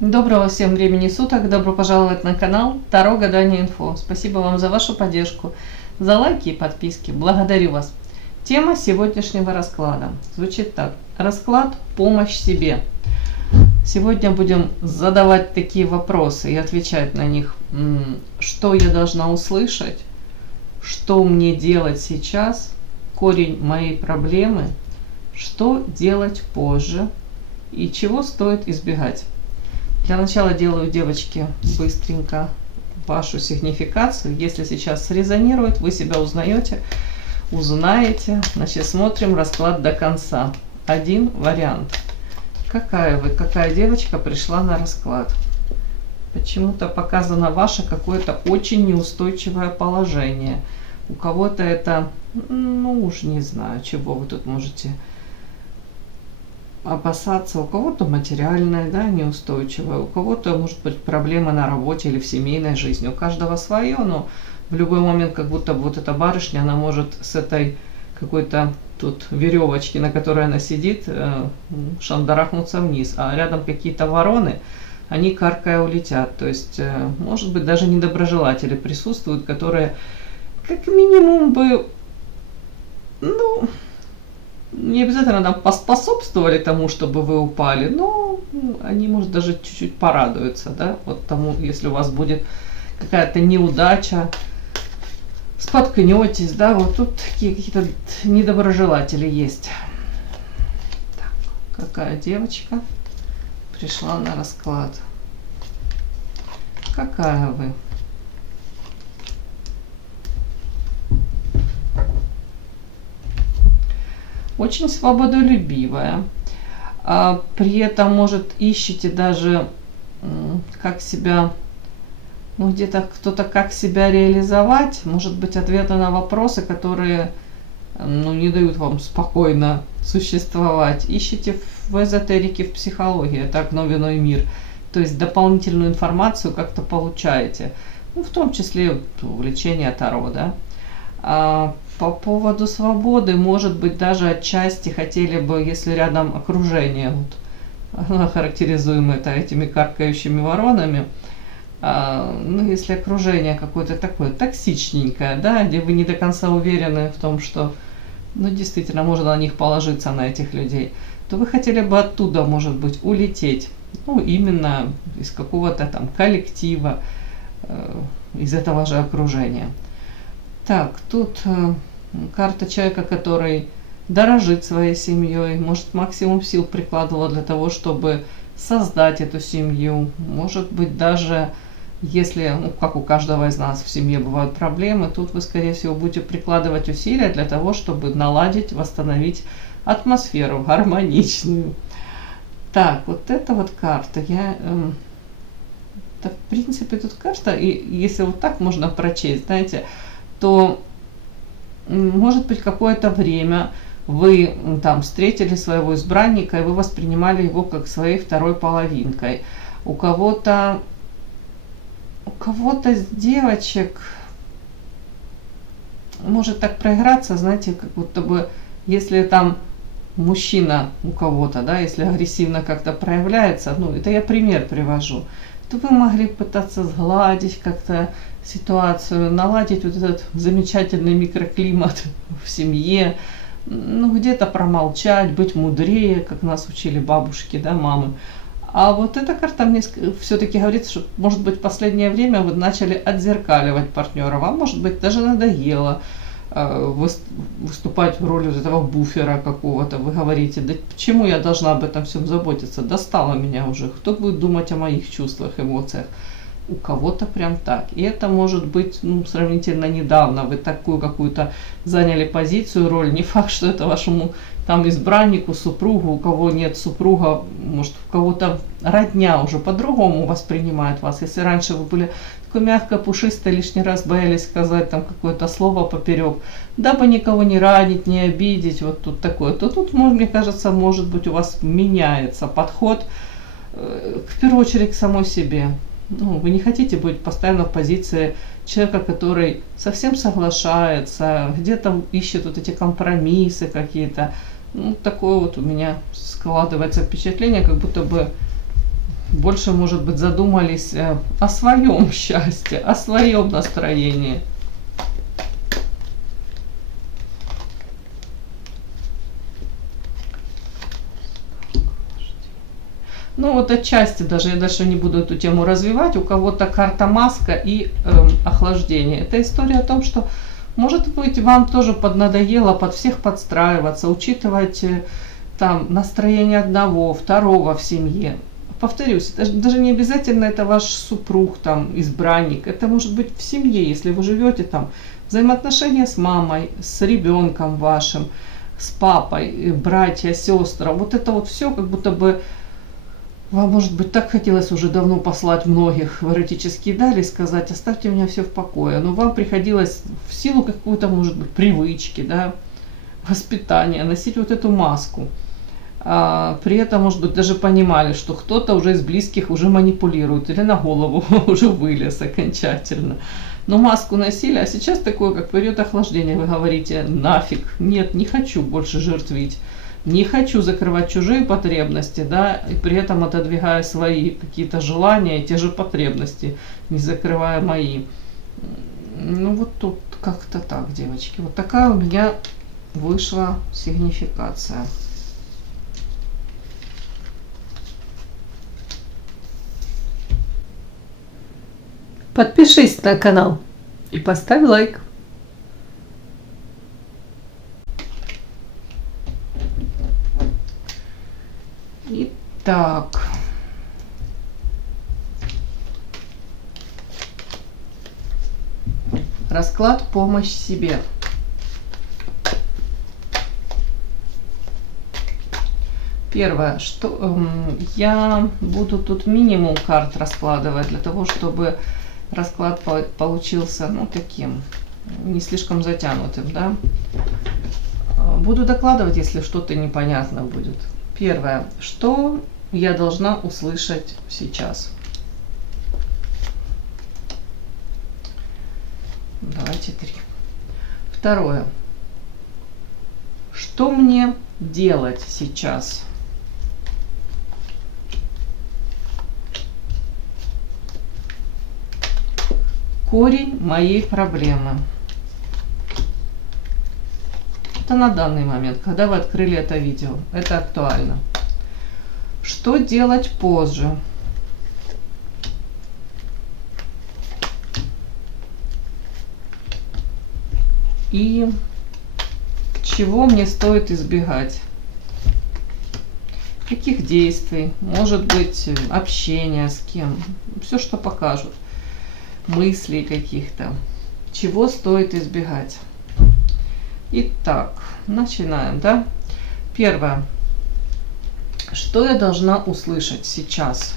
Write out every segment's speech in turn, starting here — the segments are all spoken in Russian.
Доброго всем времени суток, добро пожаловать на канал Таро Гадание Инфо. Спасибо вам за вашу поддержку, за лайки и подписки. Благодарю вас. Тема сегодняшнего расклада звучит так. Расклад «Помощь себе». Сегодня будем задавать такие вопросы и отвечать на них. Что я должна услышать? Что мне делать сейчас? Корень моей проблемы? Что делать позже? И чего стоит избегать? Для начала делаю, девочки, быстренько вашу сигнификацию. Если сейчас срезонирует, вы себя узнаете, Значит, смотрим расклад до конца. Один вариант. Какая девочка пришла на расклад? Почему-то показано ваше какое-то очень неустойчивое положение. У кого-то это, уж не знаю, чего вы тут можете опасаться, у кого-то материальное, да, неустойчивое, у кого-то может быть проблемы на работе или в семейной жизни, у каждого свое, но в любой момент как будто вот эта барышня, она может с этой какой-то тут веревочки, на которой она сидит, шандарахнуться вниз, а рядом какие-то вороны, они каркая улетят, то есть может быть даже недоброжелатели присутствуют, которые как минимум бы, не обязательно нам поспособствовали тому, чтобы вы упали, но они, может, даже чуть-чуть порадуются, да, вот тому, если у вас будет какая-то неудача, споткнетесь, да, вот тут такие какие-то недоброжелатели есть. Так, какая девочка пришла на расклад? Какая вы? Очень свободолюбивая, при этом, может, ищете даже, как себя, где-то кто-то как себя реализовать, может быть, ответы на вопросы, которые, не дают вам спокойно существовать. Ищите в эзотерике, в психологии, так, новый мир, то есть дополнительную информацию как-то получаете, в том числе увлечение Таро, да. По поводу свободы, может быть, даже отчасти хотели бы, если рядом окружение, вот, характеризуем это этими каркающими воронами, если окружение какое-то такое токсичненькое, да, где вы не до конца уверены в том, что, действительно, можно на них положиться, на этих людей, то вы хотели бы оттуда, может быть, улететь, именно из какого-то там коллектива, из этого же окружения. Так, тут карта человека, который дорожит своей семьей, может, максимум сил прикладывал для того, чтобы создать эту семью. Может быть, даже если, как у каждого из нас в семье бывают проблемы, тут вы, скорее всего, будете прикладывать усилия для того, чтобы наладить, восстановить атмосферу гармоничную. Так, вот эта вот карта, в принципе, тут карта, и если вот так можно прочесть, знаете, то, может быть, какое-то время вы там встретили своего избранника, и вы воспринимали его как своей второй половинкой. У кого-то с девочек может так проиграться, знаете, как будто бы, если там мужчина у кого-то, да, если агрессивно как-то проявляется, это я пример привожу, то вы могли пытаться сгладить как-то ситуацию, наладить вот этот замечательный микроклимат в семье, где-то промолчать, быть мудрее, как нас учили бабушки, да, мамы. А вот эта карта мне все-таки говорит, что, может быть, в последнее время вы начали отзеркаливать партнера, вам, может быть, даже надоело выступать в роли вот этого буфера какого-то. Вы говорите, да почему я должна об этом всем заботиться? Достало меня уже. Кто будет думать о моих чувствах, эмоциях? У кого-то прям так. И это может быть сравнительно недавно. Вы такую какую-то заняли позицию, роль. Не факт, что это вашему там избраннику, супругу. У кого нет супруга, может, у кого-то родня уже по-другому воспринимает вас. Если раньше вы были такой мягко, пушистой, лишний раз боялись сказать там какое-то слово поперек, дабы никого не ранить, не обидеть, вот тут такое, то тут, мне кажется, может быть, у вас меняется подход, в первую очередь, к самой себе. Вы не хотите быть постоянно в позиции человека, который совсем соглашается, где-то ищет вот эти компромиссы какие-то. Такое вот у меня складывается впечатление, как будто бы больше, может быть, задумались о своем счастье, о своем настроении. Ну вот отчасти даже, я дальше не буду эту тему развивать, у кого-то карта маска и охлаждение. Это история о том, что, может быть, вам тоже поднадоело под всех подстраиваться, учитывать там настроение одного, второго в семье. Повторюсь, это даже не обязательно это ваш супруг, там, избранник. Это может быть в семье, если вы живете там, взаимоотношения с мамой, с ребенком вашим, с папой, братья, сестры. Вот это вот все как будто бы вам, может быть, так хотелось уже давно послать многих в эротические дали и сказать: оставьте меня все в покое. Но вам приходилось в силу какой-то, может быть, привычки, да, воспитания носить вот эту маску. При этом, может быть, даже понимали, что кто-то уже из близких уже манипулирует или на голову уже вылез окончательно. Но маску носили, а сейчас такое, как период охлаждения, вы говорите: нафиг, нет, не хочу больше жертвить, не хочу закрывать чужие потребности, да, и при этом отодвигая свои какие-то желания и те же потребности, не закрывая мои. Ну вот тут как-то так, девочки. Вот такая у меня вышла сигнификация. Подпишись на канал и поставь лайк. Итак. Расклад «Помощь себе». Первое, что я буду тут минимум карт раскладывать для того, чтобы расклад получился, ну, таким, не слишком затянутым, да. Буду докладывать, если что-то непонятно будет. Первое, что я должна услышать сейчас? Давайте 3. Второе, что мне делать сейчас? Корень моей проблемы. Это на данный момент, когда вы открыли это видео. Это актуально. Что делать позже? И чего мне стоит избегать? Каких действий? Может быть, общения с кем? Все, что покажут. Мыслей каких-то. Чего стоит избегать? Итак, начинаем, да? Первое. Что я должна услышать сейчас?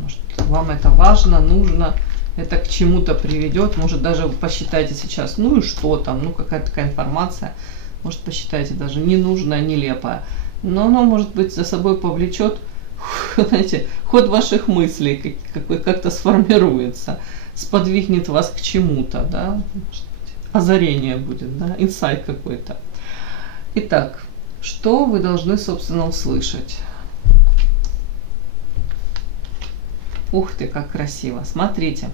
Может, вам это важно, нужно, это к чему-то приведет. Может, даже посчитайте сейчас, ну и что там, ну какая-то такая информация. Может, посчитайте даже ненужная, нелепая. Но оно, может быть, за собой повлечет, знаете, ход ваших мыслей как-то сформируется, сподвигнет вас к чему-то, да, озарение будет, да, инсайт какой-то. Итак, что вы должны, собственно, услышать? Ух ты, как красиво. Смотрите,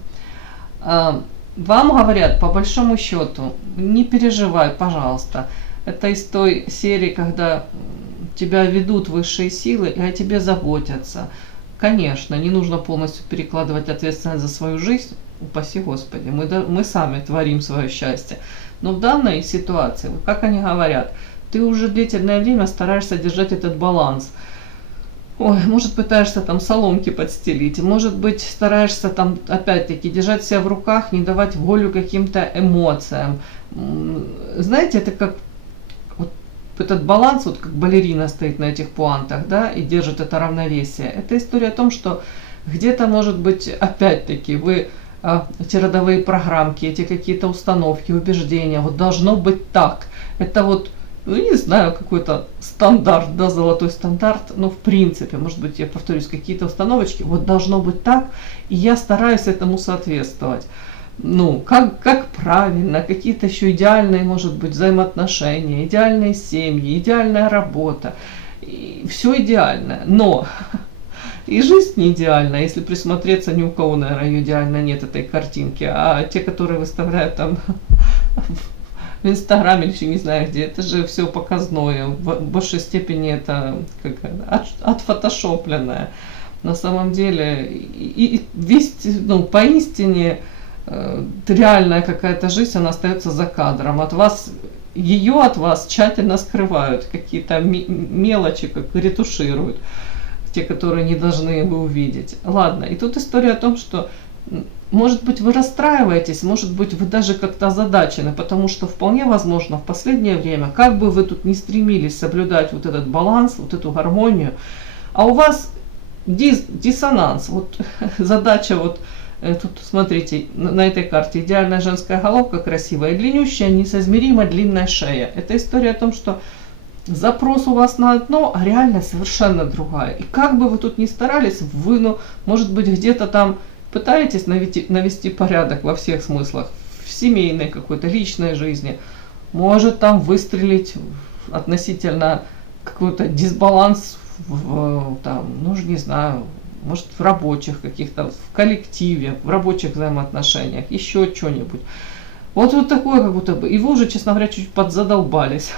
вам говорят, по большому счету, не переживай, пожалуйста. Это из той серии, когда тебя ведут высшие силы и о тебе заботятся. Конечно, не нужно полностью перекладывать ответственность за свою жизнь, упаси Господи, мы сами творим свое счастье. Но в данной ситуации, как они говорят, ты уже длительное время стараешься держать этот баланс. Ой, может, пытаешься там соломки подстелить, может быть, стараешься там, опять-таки, держать себя в руках, не давать волю каким-то эмоциям. Знаете, это как вот этот баланс, вот как балерина стоит на этих пуантах, да, и держит это равновесие. Это история о том, что где-то, может быть, опять-таки, вы эти родовые программки, эти какие-то установки, убеждения, вот должно быть так. Это вот, ну, не знаю, какой-то стандарт, да, золотой стандарт, но в принципе, может быть, я повторюсь, какие-то установочки, вот должно быть так, и я стараюсь этому соответствовать. Ну, как правильно, какие-то еще идеальные, может быть, взаимоотношения, идеальные семьи, идеальная работа, все идеальное, но И жизнь не идеальна. Если присмотреться, ни у кого, наверное, идеально нет этой картинки. А те, которые выставляют там в Инстаграме или еще не знаю где, это же все показное. В большей степени это как отфотошопленное. На самом деле, и весь, ну, поистине реальная какая-то жизнь, она остается за кадром. От вас, ее от вас тщательно скрывают, какие-то мелочи как ретушируют, те, которые не должны вы увидеть. Ладно, и тут история о том, что, может быть, вы расстраиваетесь, может быть, вы даже как-то озадачены, потому что вполне возможно в последнее время, как бы вы тут ни стремились соблюдать вот этот баланс, вот эту гармонию, а у вас диссонанс. Вот задача вот тут, смотрите, на этой карте идеальная женская головка красивая, длиннющая, несоизмеримо длинная шея. Это история о том, что запрос у вас на одно, а реальность совершенно другая. И как бы вы тут ни старались, вы, ну, может быть, где-то там пытаетесь навести порядок во всех смыслах, в семейной какой-то личной жизни, может там выстрелить относительно какой-то дисбаланс там, ну, не знаю, может, в рабочих каких-то, в коллективе, в рабочих взаимоотношениях, еще что-нибудь. Вот такое как будто бы. И вы уже, честно говоря, чуть подзадолбались.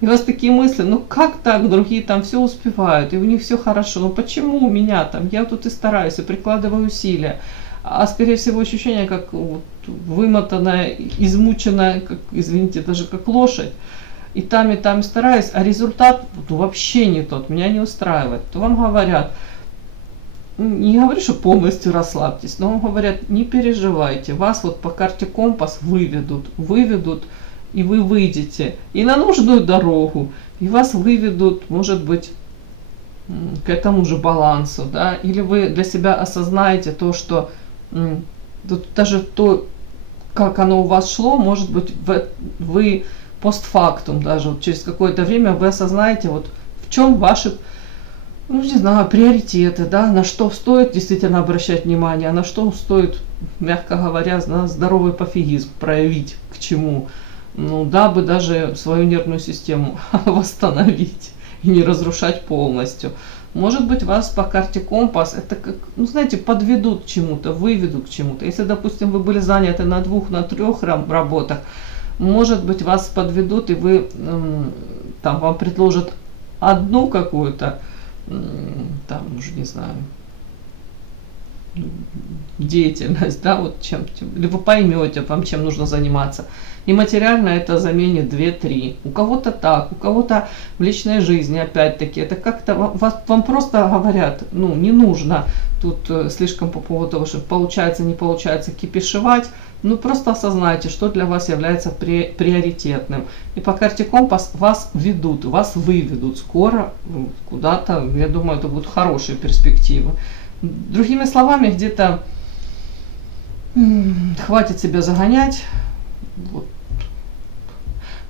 И у вас такие мысли, ну как так, другие там все успевают, и у них все хорошо, ну почему у меня там, я тут и стараюсь, и прикладываю усилия. А скорее всего ощущение, как вот, вымотанная, измученная, как, извините, даже как лошадь. И там стараюсь, а результат ну, вообще не тот, меня не устраивает. То вам говорят, не говорю, что полностью расслабьтесь, но вам говорят, не переживайте, вас вот по карте компас выведут, и вы выйдете и на нужную дорогу, и вас выведут, может быть, к этому же балансу, да, или вы для себя осознаете то, что даже то, как оно у вас шло, может быть, вы постфактум даже, вот через какое-то время вы осознаете, вот в чем ваши, ну не знаю, приоритеты, да, на что стоит действительно обращать внимание, а на что стоит, мягко говоря, на здоровый пофигизм проявить, к чему, ну, дабы даже свою нервную систему восстановить и не разрушать полностью. Может быть, вас по карте компас, это как, ну, знаете, подведут к чему-то, выведут к чему-то. Если, допустим, вы были заняты на 2, на 3 работах, может быть, вас подведут, и вы, там, вам предложат одну какую-то, там, уже не знаю, деятельность, да, вот чем, или вы поймете, вам чем нужно заниматься. И материально это заменит 2-3. У кого-то так, у кого-то в личной жизни, опять-таки, это как-то вам просто говорят, ну, не нужно тут слишком по поводу того, что получается, не получается кипишевать, ну, просто осознайте, что для вас является приоритетным. И по карте компас вас ведут, вас выведут скоро куда-то, я думаю, это будут хорошие перспективы. Другими словами, где-то хватит себя загонять. Вот.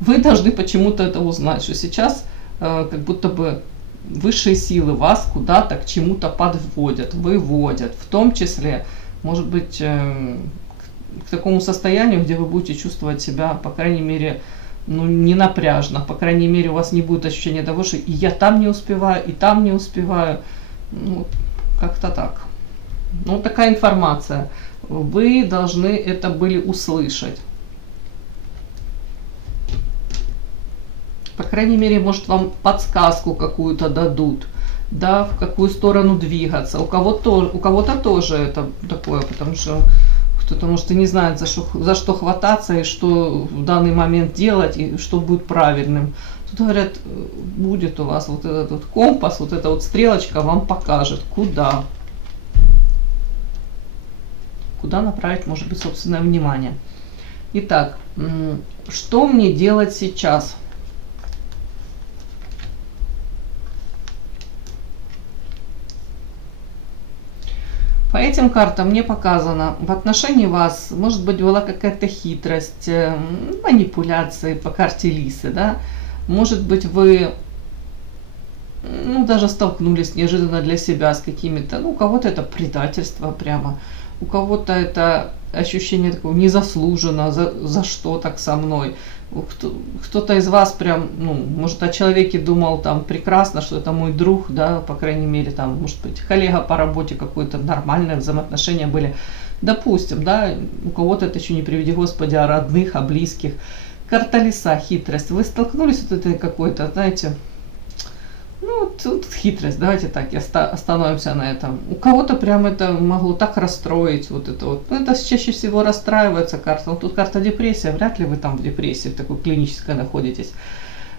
Вы должны почему-то это узнать, что сейчас как будто бы высшие силы вас куда-то к чему-то подводят, выводят, в том числе, может быть, к такому состоянию, где вы будете чувствовать себя, по крайней мере, ну, не напряжно, по крайней мере, у вас не будет ощущения того, что и я там не успеваю, и там не успеваю, ну, как-то так. Ну, такая информация. Вы должны это были услышать. По крайней мере, может, вам подсказку какую-то дадут, да, в какую сторону двигаться. У кого-то тоже это такое, потому что кто-то, может, и не знает, за что хвататься, и что в данный момент делать, и что будет правильным. Тут говорят, будет у вас вот этот вот компас, вот эта вот стрелочка вам покажет, куда направить, может быть, собственное внимание. Итак, что мне делать сейчас? По этим картам мне показано, в отношении вас, может быть, была какая-то хитрость, манипуляции по карте Лисы, да? Может быть, вы, ну, даже столкнулись неожиданно для себя с какими-то, ну, у кого-то это предательство прямо, у кого-то это ощущение такого незаслуженно, за что так со мной. кто-то из вас прям, ну, может, о человеке думал там прекрасно, что это мой друг, да, по крайней мере, там, может быть, коллега по работе, какое-то нормальное взаимоотношения были. Допустим, да, у кого-то это еще не приведи Господи, о родных, о близких. Карта лиса, хитрость. Вы столкнулись с вот этой какой-то, знаете, ну, тут хитрость, давайте так, остановимся на этом. У кого-то прям это могло так расстроить, вот это вот. Ну, это чаще всего расстраивается карта. Ну, тут карта депрессия, вряд ли вы там в депрессии, в такой клинической находитесь.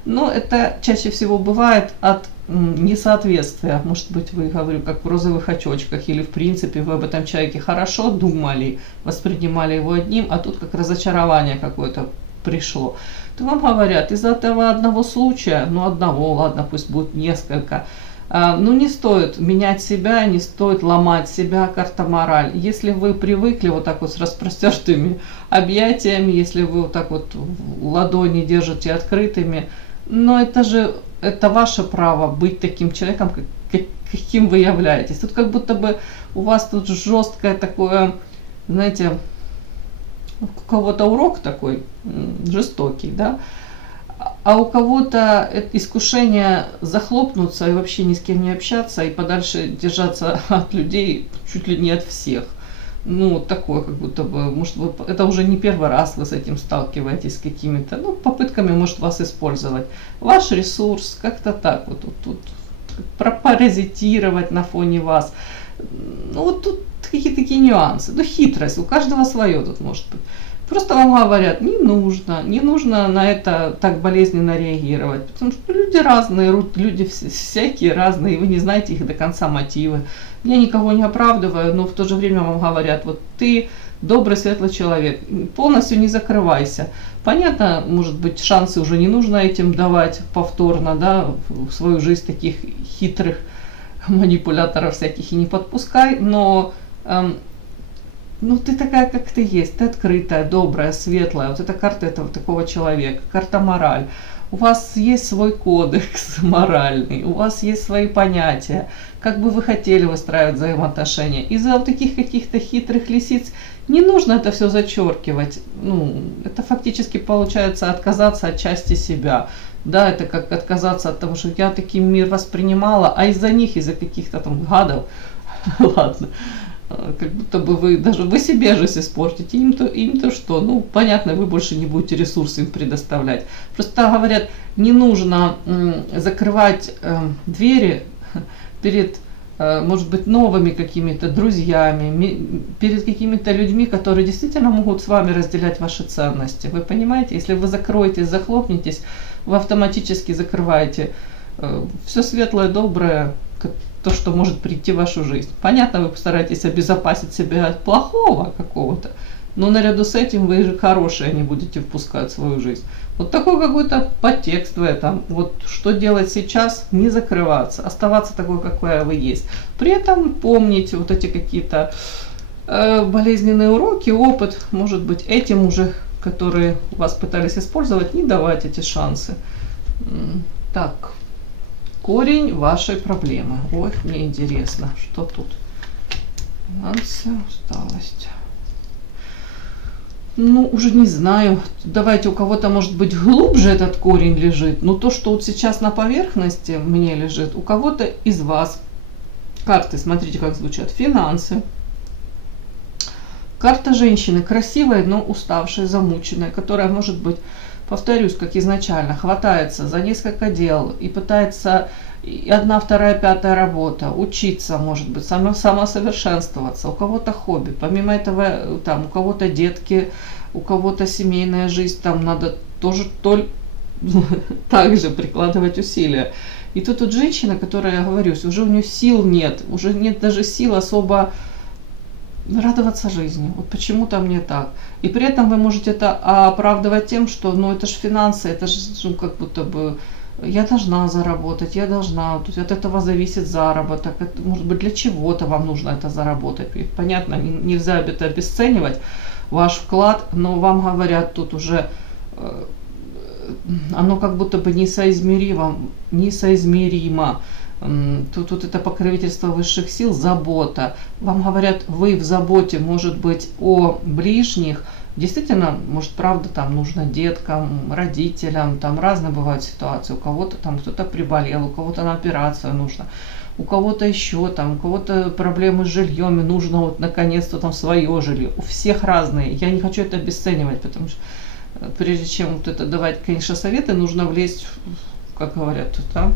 Но это чаще всего бывает от несоответствия. Может быть, вы, говорю, как в розовых очочках, или в принципе вы об этом человеке хорошо думали, воспринимали его одним, а тут как разочарование какое-то пришло. То вам говорят, из-за этого одного случая, ну одного, ладно, пусть будет несколько, ну не стоит менять себя, не стоит ломать себя, карта мораль. Если вы привыкли вот так вот с распростертыми объятиями, если вы вот так вот ладони держите открытыми, но это ваше право быть таким человеком, каким вы являетесь. Тут как будто бы у вас тут жесткое такое, знаете, у кого-то урок такой жестокий, да, а у кого-то искушение захлопнуться и вообще ни с кем не общаться и подальше держаться от людей, чуть ли не от всех. Ну, такое, как будто бы, может, это уже не первый раз вы с этим сталкиваетесь, с какими-то, ну, попытками, может, вас использовать. Ваш ресурс, как-то так, вот тут пропаразитировать на фоне вас. Ну, вот тут какие-то такие нюансы. Ну, хитрость, у каждого свое тут может быть. Просто вам говорят, не нужно на это так болезненно реагировать, потому что люди разные, люди всякие разные, и вы не знаете их до конца мотивы. Я никого не оправдываю, но в то же время вам говорят, вот ты добрый, светлый человек, полностью не закрывайся. Понятно, может быть, шансы уже не нужно этим давать повторно, да, в свою жизнь таких хитрых манипуляторов всяких и не подпускай, но ну, ты такая, как ты есть, ты открытая, добрая, светлая. Вот эта карта этого такого человека, карта мораль. У вас есть свой кодекс моральный, у вас есть свои понятия, как бы вы хотели выстраивать взаимоотношения. Из-за вот таких каких-то хитрых лисиц не нужно это все зачеркивать. Ну, это фактически получается отказаться от части себя. Да, это как отказаться от того, что я таким мир воспринимала, а из-за них, из-за каких-то там гадов, ладно, как будто бы вы себе жизнь испортите, им-то что? Ну, понятно, вы больше не будете ресурсы им предоставлять. Просто говорят, не нужно закрывать двери перед, может быть, новыми какими-то друзьями, перед какими-то людьми, которые действительно могут с вами разделять ваши ценности. Вы понимаете, если вы закроетесь, захлопнетесь, вы автоматически закрываете все светлое, доброе, то, что может прийти в вашу жизнь. Понятно, вы постараетесь обезопасить себя от плохого какого-то, но наряду с этим вы же хорошее не будете впускать в свою жизнь. Вот такой какой-то подтекст в этом. Вот что делать сейчас? Не закрываться, оставаться такой, какая вы есть. При этом помните вот эти какие-то болезненные уроки, опыт, может быть, этим уже, которые вас пытались использовать, не давать эти шансы. Так. Корень вашей проблемы. Ой, мне интересно, что тут. Финансы, усталость. Ну, уже не знаю. Давайте, у кого-то, может быть, глубже этот корень лежит. Но то, что вот сейчас на поверхности мне лежит, у кого-то из вас. Карты, смотрите, как звучат. Финансы. Карта женщины красивой, но уставшей, замученной, которая, может быть, повторюсь, как изначально, хватается за несколько дел и пытается и одна, вторая, пятая работа, учиться, может быть, самосовершенствоваться, у кого-то хобби, помимо этого, там, у кого-то детки, у кого-то семейная жизнь, там надо тоже также прикладывать усилия. И тут вот женщина, которая, я говорю, уже у нее сил нет, уже нет даже сил особо радоваться жизни. Вот почему-то мне так. И при этом вы можете это оправдывать тем, что ну это же финансы, это же ну, как будто бы я должна заработать, я должна, то есть от этого зависит заработок. Это, может быть, для чего-то вам нужно это заработать. И, понятно, нельзя это обесценивать, ваш вклад, но вам говорят тут уже, оно как будто бы несоизмеримо. Тут это покровительство высших сил, забота. Вам говорят, вы в заботе, может быть, о ближних. Действительно, может, правда, там нужно деткам, родителям, там разные бывают ситуации. У кого-то там кто-то приболел, у кого-то на операцию нужно, у кого-то еще там, у кого-то проблемы с жильем, и нужно вот наконец-то там свое жилье. У всех разные. Я не хочу это обесценивать, потому что прежде чем вот это давать, конечно, советы, нужно влезть, как говорят, да,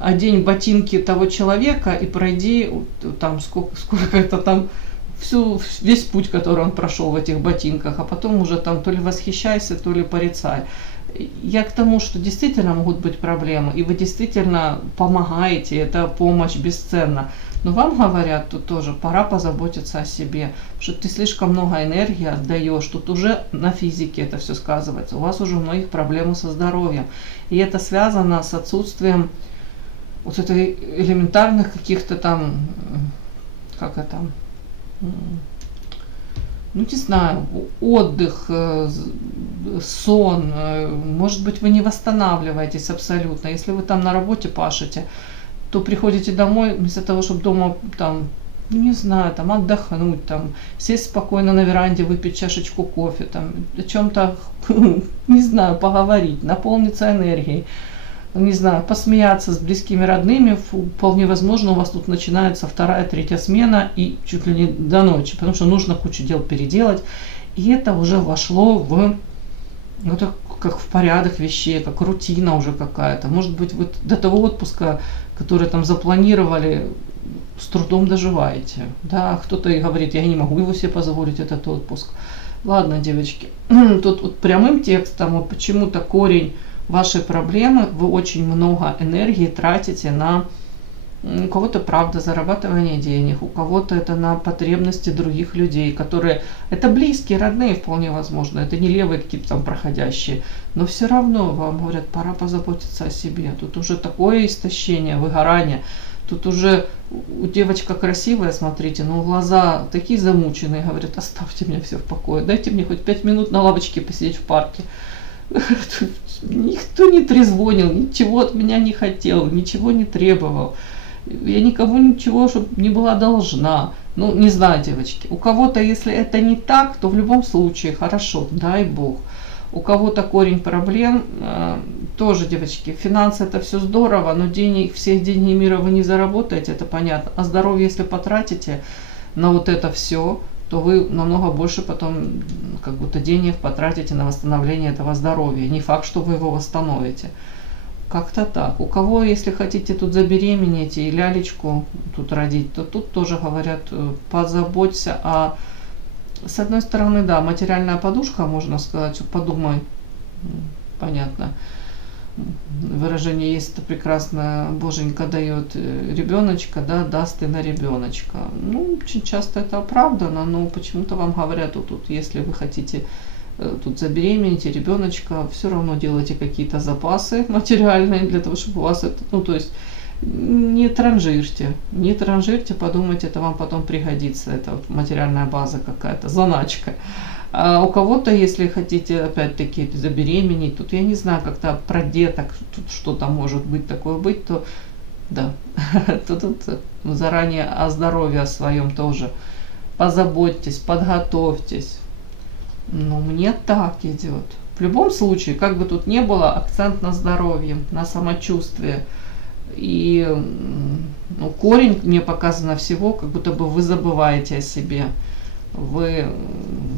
одень ботинки того человека и пройди там сколько это там, весь путь, который он прошел в этих ботинках, а потом уже там то ли восхищайся, то ли порицай. Я к тому, что действительно могут быть проблемы, и вы действительно помогаете, эта помощь бесценна. Но вам говорят, тут тоже пора позаботиться о себе, что ты слишком много энергии отдаешь, тут уже на физике это все сказывается, у вас уже у многих проблемы со здоровьем. И это связано с отсутствием вот этой элементарных каких-то там, как это, ну не знаю, отдых, сон, может быть, вы не восстанавливаетесь абсолютно. Если вы там на работе пашете, то приходите домой, вместо того, чтобы дома там, не знаю, там отдохнуть, там, сесть спокойно на веранде, выпить чашечку кофе, там, о чем-то, не знаю, поговорить, наполниться энергией, не знаю, посмеяться с близкими, родными, вполне возможно, у вас тут начинается 2-я, 3-я смена и чуть ли не до ночи, потому что нужно кучу дел переделать, и это уже вошло в, ну, так, как в порядок вещей, как рутина уже какая-то. Может быть, вы до того отпуска, который там запланировали, с трудом доживаете. Да, кто-то и говорит, я не могу его себе позволить, этот отпуск. Ладно, девочки, тут вот прямым текстом, вот почему-то корень вашей проблемы, вы очень много энергии тратите на, у кого-то, правда, зарабатывание денег, у кого-то это на потребности других людей, которые, это близкие, родные вполне возможно, это не левые какие-то там проходящие, но все равно вам говорят, пора позаботиться о себе. Тут уже такое истощение, выгорание, тут уже девочка красивая, смотрите, но глаза такие замученные, говорят, оставьте меня все в покое, дайте мне хоть 5 минут на лавочке посидеть в парке. Никто не трезвонил, ничего от меня не хотел, ничего не требовал. Я никому ничего, чтобы не была должна. Ну, не знаю, девочки. У кого-то, если это не так, то в любом случае хорошо, дай бог. У кого-то корень проблем, тоже, девочки, финансы это все здорово, но денег, всех денег мира вы не заработаете, это понятно. А здоровье, если потратите на вот это все, то вы намного больше потом как будто денег потратите на восстановление этого здоровья. Не факт, что вы его восстановите. Как-то так. У кого, если хотите тут забеременеть и лялечку тут родить, то тут тоже говорят, позаботься о... С одной стороны, да, материальная подушка, можно сказать, подумай, понятно. Выражение есть это прекрасное, Боженька дает ребеночка, да, даст и на ребеночка. Ну, очень часто это оправдано, но почему-то вам говорят, тут, если вы хотите тут забеременеть ребеночка, все равно делайте какие-то запасы материальные для того, чтобы у вас это, ну, то есть не транжирьте, подумайте, это вам потом пригодится, это вот материальная база какая-то, заначка. А у кого-то, если хотите, опять-таки, забеременеть, тут я не знаю, как-то про деток, тут что-то может быть такое быть, то да, то тут заранее о здоровье о своем тоже позаботьтесь, подготовьтесь. Ну, мне так идет. В любом случае, как бы тут ни было, акцент на здоровье, на самочувствие. И ну, корень мне показано всего, как будто бы вы забываете о себе. Вы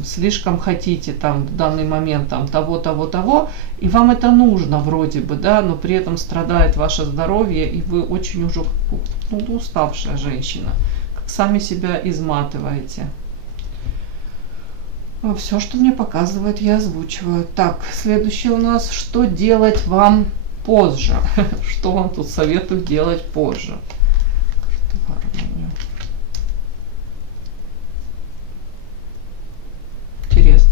слишком хотите там в данный момент там того, и вам это нужно вроде бы, да, но при этом страдает ваше здоровье, и вы очень уже уставшая женщина, как сами себя изматываете. Все, что мне показывает, я озвучиваю. Так, следующее у нас, что делать вам позже. Что вам тут советуют делать позже. Интересно.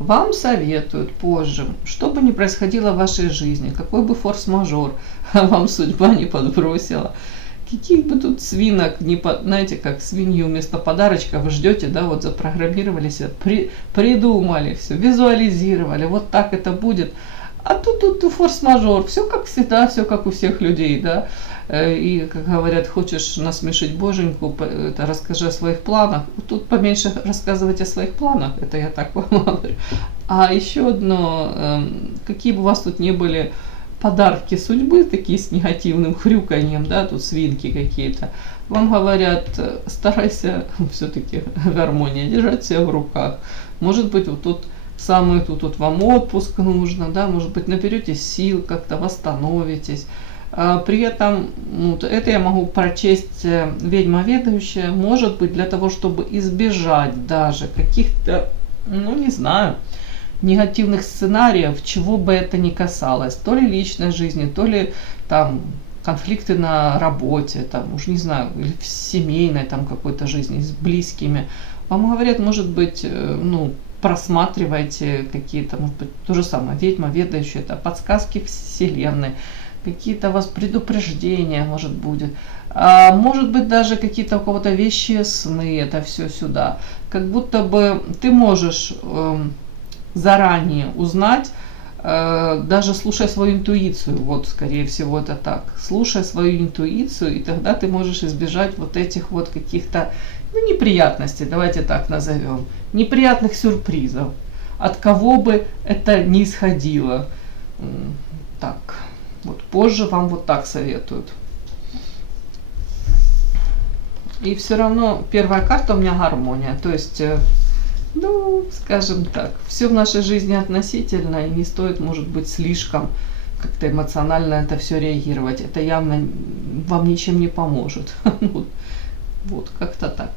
Вам советуют позже, что бы ни происходило в вашей жизни, какой бы форс-мажор вам судьба не подбросила, каких бы тут свинок, знаете, как свинью вместо подарочка вы ждете, да, вот запрограммировали себя, придумали все, визуализировали, вот так это будет. А тут форс-мажор, все как всегда, все как у всех людей, да. И, как говорят, хочешь насмешить боженьку, это расскажи о своих планах. Тут поменьше рассказывать о своих планах, это я так вам говорю. А еще одно, какие бы у вас тут ни были подарки судьбы, такие с негативным хрюканьем, да, тут свинки какие-то, вам говорят, старайся все-таки гармония, держать себя в руках. Может быть, вот тут самый тут вам отпуск нужно, да, может быть, наберетесь сил, как-то восстановитесь. При этом, ну, это я могу прочесть ведьма ведающая, может быть, для того, чтобы избежать даже каких-то, ну, не знаю, негативных сценариев, чего бы это ни касалось, то ли личной жизни, то ли там конфликты на работе, там, уж не знаю, или в семейной там какой-то жизни с близкими. Вам говорят, может быть, ну, просматривайте какие-то, может быть, то же самое, ведьма ведающая, это подсказки вселенной, какие-то у вас предупреждения, может, будет. А может быть, даже какие-то у кого-то вещи, сны, это все сюда. Как будто бы ты можешь заранее узнать, даже слушая свою интуицию, вот, скорее всего, это так, слушая свою интуицию, и тогда ты можешь избежать вот этих вот каких-то, ну, неприятностей, давайте так назовем, неприятных сюрпризов, от кого бы это ни исходило. Так, вот позже вам вот так советуют. И все равно первая карта у меня гармония, то есть, ну, скажем так, все в нашей жизни относительно, и не стоит, может быть, слишком как-то эмоционально это все реагировать. Это явно вам ничем не поможет. Вот, как-то так.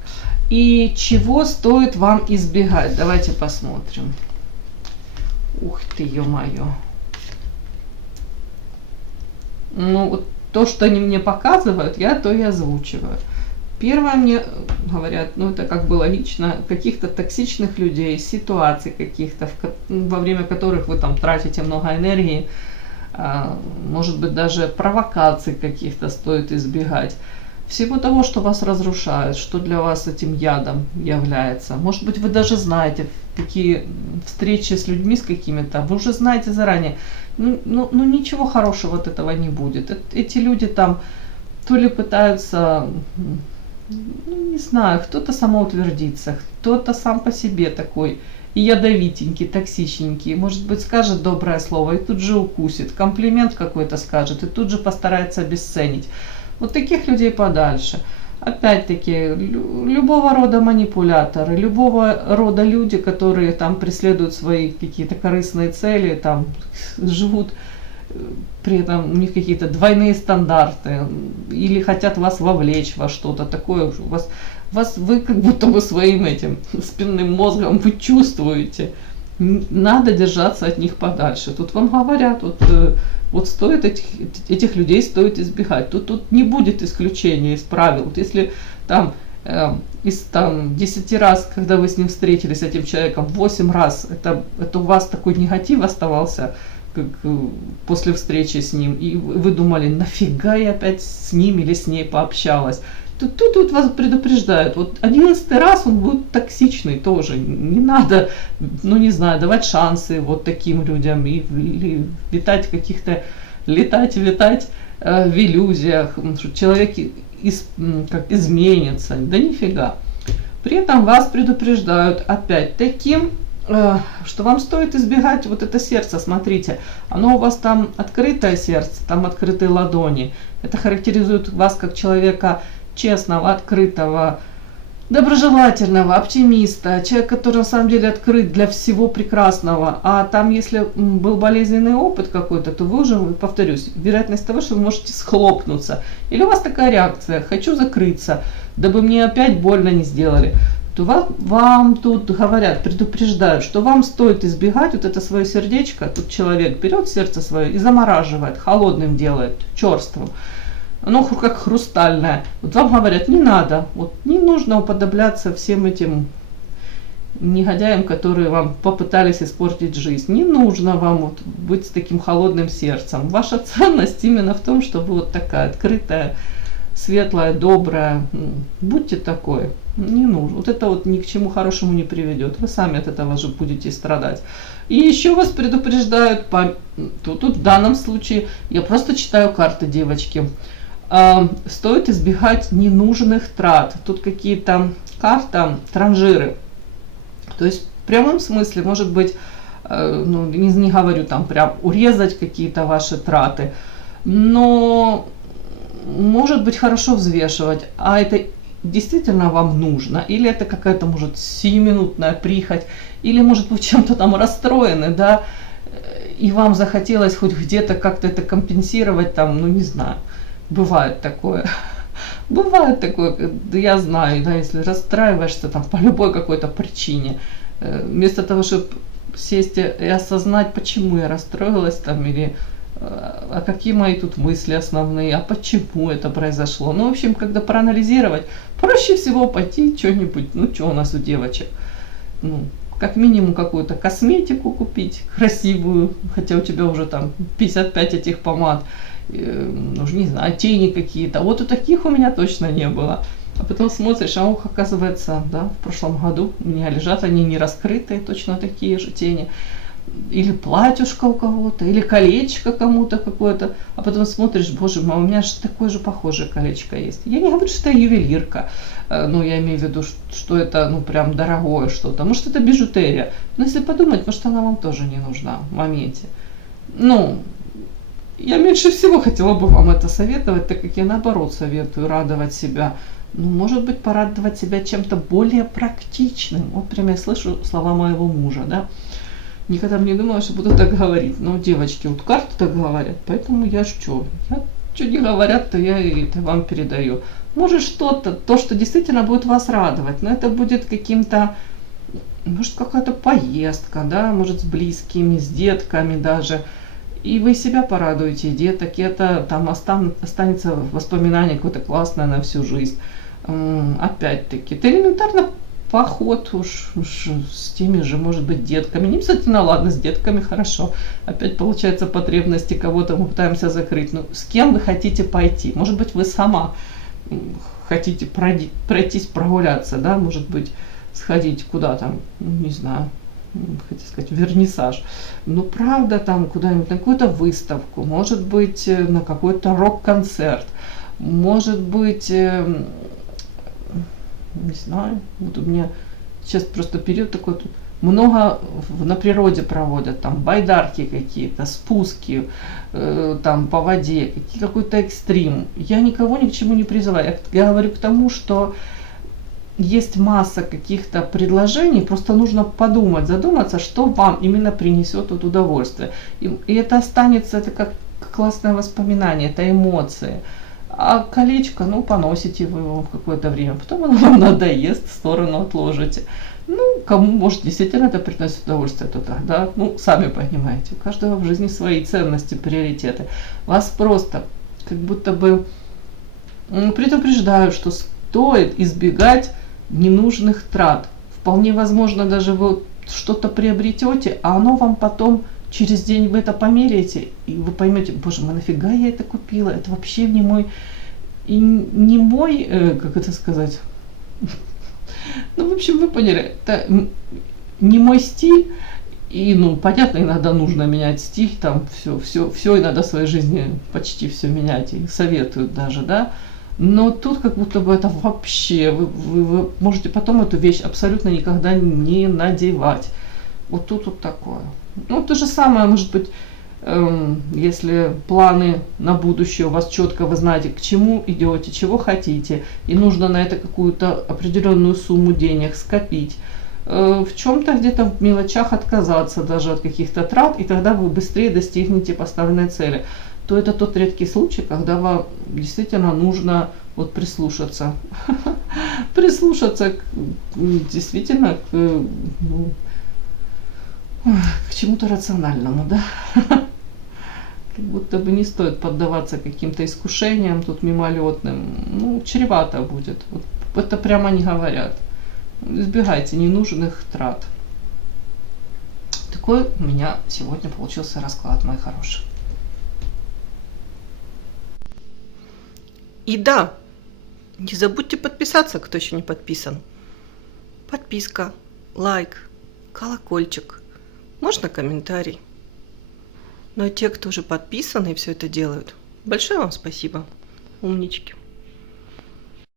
И чего стоит вам избегать? Давайте посмотрим. Ух ты, ё-моё. Ну, вот то, что они мне показывают, я то и озвучиваю. Первое, мне говорят, ну это как бы логично, каких-то токсичных людей, ситуаций каких-то, во время которых вы там тратите много энергии, может быть, даже провокаций каких-то стоит избегать. Всего того, что вас разрушает, что для вас этим ядом является. Может быть, вы даже знаете, такие встречи с людьми, с какими-то, вы уже знаете заранее, ну ничего хорошего от этого не будет. Эти люди там то ли пытаются, ну, не знаю, кто-то самоутвердиться, кто-то сам по себе такой и ядовитенький, токсичненький, может быть, скажет доброе слово и тут же укусит, комплимент какой-то скажет и тут же постарается обесценить. Вот таких людей подальше. Опять-таки, любого рода манипуляторы, любого рода люди, которые там преследуют свои какие-то корыстные цели, там живут, при этом у них какие-то двойные стандарты, или хотят вас вовлечь во что-то такое, вы как будто бы своим этим спинным мозгом вы чувствуете, надо держаться от них подальше. Тут вам говорят, вот стоит этих людей стоит избегать. Тут не будет исключения из правил. Вот если там из 10 раз, когда вы с ним встретились, с этим человеком, 8 раз это у вас такой негатив оставался, как после встречи с ним, и вы думали, нафига я опять с ним или с ней пообщалась. Тут вас предупреждают, вот 11-й раз он будет токсичный тоже, не надо, ну не знаю, давать шансы вот таким людям, или летать в иллюзиях, что человек как изменится, да нифига. При этом вас предупреждают опять-таки, что вам стоит избегать вот это сердце, смотрите, оно у вас там открытое сердце, там открытые ладони, это характеризует вас как человека честного, открытого, доброжелательного, оптимиста, человек, который на самом деле открыт для всего прекрасного. А там, если был болезненный опыт какой-то, то вы уже, повторюсь, вероятность того, что вы можете схлопнуться. Или у вас такая реакция, хочу закрыться, дабы мне опять больно не сделали. То вам тут говорят, предупреждают, что вам стоит избегать вот это свое сердечко. Тут человек берет сердце свое и замораживает, холодным делает, черствым. Оно как хрустальное. Вот вам говорят, не надо, вот не нужно уподобляться всем этим негодяям, которые вам попытались испортить жизнь. Не нужно вам вот быть с таким холодным сердцем. Ваша ценность именно в том, что вы вот такая открытая, светлая, добрая. Будьте такой. Не нужно. Вот это вот ни к чему хорошему не приведет. Вы сами от этого же будете страдать. И еще вас предупреждают, тут в данном случае, я просто читаю карты, девочки. Стоит избегать ненужных трат. Тут какие-то карты, транжиры. То есть в прямом смысле, может быть, ну, не говорю там прям урезать какие-то ваши траты, но может быть хорошо взвешивать, а это действительно вам нужно, или это какая-то, может, сиюминутная прихоть, или, может, вы чем-то там расстроены, да, и вам захотелось хоть где-то как-то это компенсировать, там, ну, не знаю, бывает такое. Бывает такое, я знаю, да, если расстраиваешься там по любой какой-то причине, вместо того, чтобы сесть и осознать, почему я расстроилась там, или а какие мои тут мысли основные, а почему это произошло. Ну, в общем, когда проанализировать, проще всего пойти что-нибудь, ну, что у нас у девочек, ну, как минимум какую-то косметику купить красивую, хотя у тебя уже там 55 этих помад, ну, не знаю, тени какие-то. Вот у таких у меня точно не было. А потом смотришь, а ух, оказывается, да, в прошлом году у меня лежат они не раскрытые, точно такие же тени. Или платьюшко у кого-то, или колечко кому-то какое-то. А потом смотришь, боже мой, у меня же такое же похожее колечко есть. Я не говорю, что это ювелирка. Ну, я имею в виду, что это, ну, прям дорогое что-то. Может, это бижутерия. Но если подумать, может, она вам тоже не нужна в моменте. Ну, я меньше всего хотела бы вам это советовать, так как я наоборот советую радовать себя. Ну, может быть, порадовать себя чем-то более практичным. Вот прям я слышу слова моего мужа, да. Никогда бы не думала, что буду так говорить. Но девочки, вот карты так говорят, поэтому я что не говорят, то я это вам передаю. Может что-то, то, что действительно будет вас радовать, но это будет каким-то, может, какая-то поездка, да, может, с близкими, с детками даже. И вы себя порадуете, деток, и это там останется воспоминание какое-то классное на всю жизнь. Опять-таки, это элементарно поход уж с теми же, может быть, детками. Не обязательно, ладно, с детками хорошо. Опять получается потребности кого-то мы пытаемся закрыть. Но с кем вы хотите пойти? Может быть, вы сама хотите пройтись, прогуляться, да, может быть, сходить куда-то, не знаю, хотел сказать, вернисаж. Ну, правда, там куда-нибудь на какую-то выставку, может быть, на какой-то рок-концерт, может быть, не знаю, вот у меня сейчас просто период такой, тут много на природе проводят, там байдарки какие-то, спуски, там по воде, какой-то экстрим. Я никого ни к чему не призываю. Я говорю к тому, что есть масса каких-то предложений, просто нужно подумать, задуматься, что вам именно принесет вот удовольствие. И это останется, это как классное воспоминание, это эмоции. А колечко, ну, поносите вы его в какое-то время, потом оно вам надоест, в сторону отложите. Ну, кому, может, действительно это приносит удовольствие, то тогда, ну, сами понимаете, у каждого в жизни свои ценности, приоритеты. Вас просто как будто бы предупреждаю, что стоит избегать ненужных трат. Вполне возможно, даже вы что-то приобретете, а оно вам потом через день вы это померяете, и вы поймете, боже мой, нафига я это купила, это вообще не мой, как это сказать, ну, в общем, вы поняли, это не мой стиль, и, ну, понятно, иногда нужно менять стиль, там, все иногда в своей жизни почти все менять, и советуют даже, да, но тут как будто бы это вообще, вы можете потом эту вещь абсолютно никогда не надевать. Вот тут вот такое. Ну, то же самое, может быть, если планы на будущее у вас четко, вы знаете, к чему идете, чего хотите, и нужно на это какую-то определенную сумму денег скопить, в чем-то где-то в мелочах отказаться даже от каких-то трат, и тогда вы быстрее достигнете поставленной цели, то это тот редкий случай, когда вам действительно нужно вот прислушаться, действительно к чему-то рациональному, да? Как будто бы не стоит поддаваться каким-то искушениям тут мимолетным. Ну, чревато будет. Вот это прямо не говорят. Избегайте ненужных трат. Такой у меня сегодня получился расклад, мой хороший. И да, не забудьте подписаться, кто еще не подписан. Подписка, лайк, колокольчик. Можно комментарий. Ну а те, кто уже подписаны и все это делают, большое вам спасибо. Умнички.